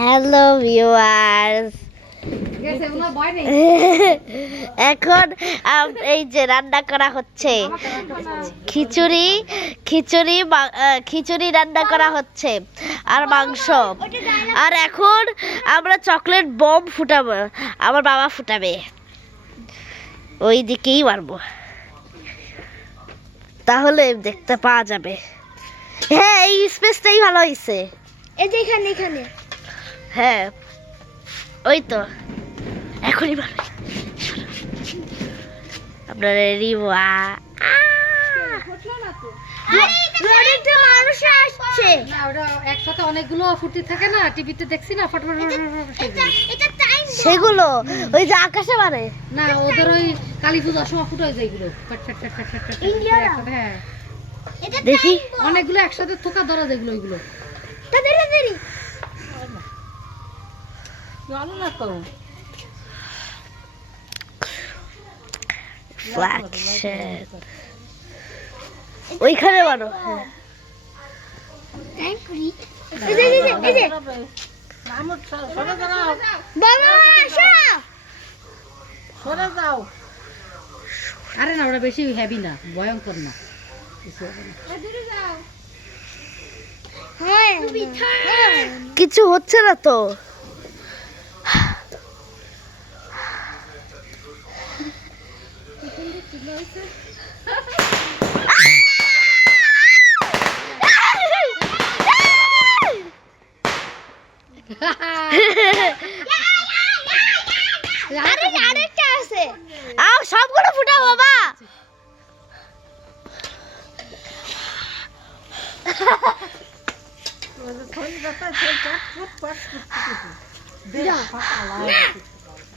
Hello viewers, এখন এই যে রান্না করা হচ্ছে খিচুড়ি খিচুড়ি খিচুড়ি রান্না করা হচ্ছে আর মাংস। আর এখন আমরা চকলেট বম ফুটাবো, আমার বাবা ফুটাবে, ওই দিকেই মারবো, তাহলে দেখতে পাওয়া যাবে। হ্যাঁ, এই স্পেসটাই ভালো হয়েছে। এই যে এখানে হ্যাঁ, ওই তো এখনই ভালো। আপনার রেডি? মানুষ আসছে না, ওটা একসাথে অনেকগুলো ফুটি থাকে না, টিভিতে দেখছি না, ফটফট সেগুলো ওই যে আকাশে মারে না, ওদের ওই কালী পূজার সময় ফুটায় যায় এগুলো। হ্যাঁ, দেখি অনেকগুলো একসাথে থোকা ধরা যেগুলো, ওইগুলো ভালো না তো। ফ্ল্যাগশিপ ওইখানে মারো। হ্যাঁ, আরে না, ওটা বেশি হেভি না, ভয়ঙ্কর না। কিছু হচ্ছে না তো। সবগুলো ফুটাও বাবা।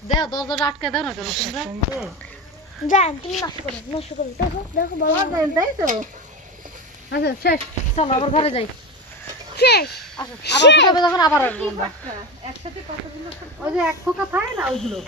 দেও, দরজাটা আটকে দাও না কেন তোমরা? জান তুমি নষ্ট করো দেখো দেখো বাবা তো আচ্ছা, শেষ, চলো আবার ঘরে যাই। শেষ আবার ফুটাবে যখন আবার আসবো আমরা। একসাথে কতগুলো, ওই যে এক থোকা থাকে না ওইগুলো।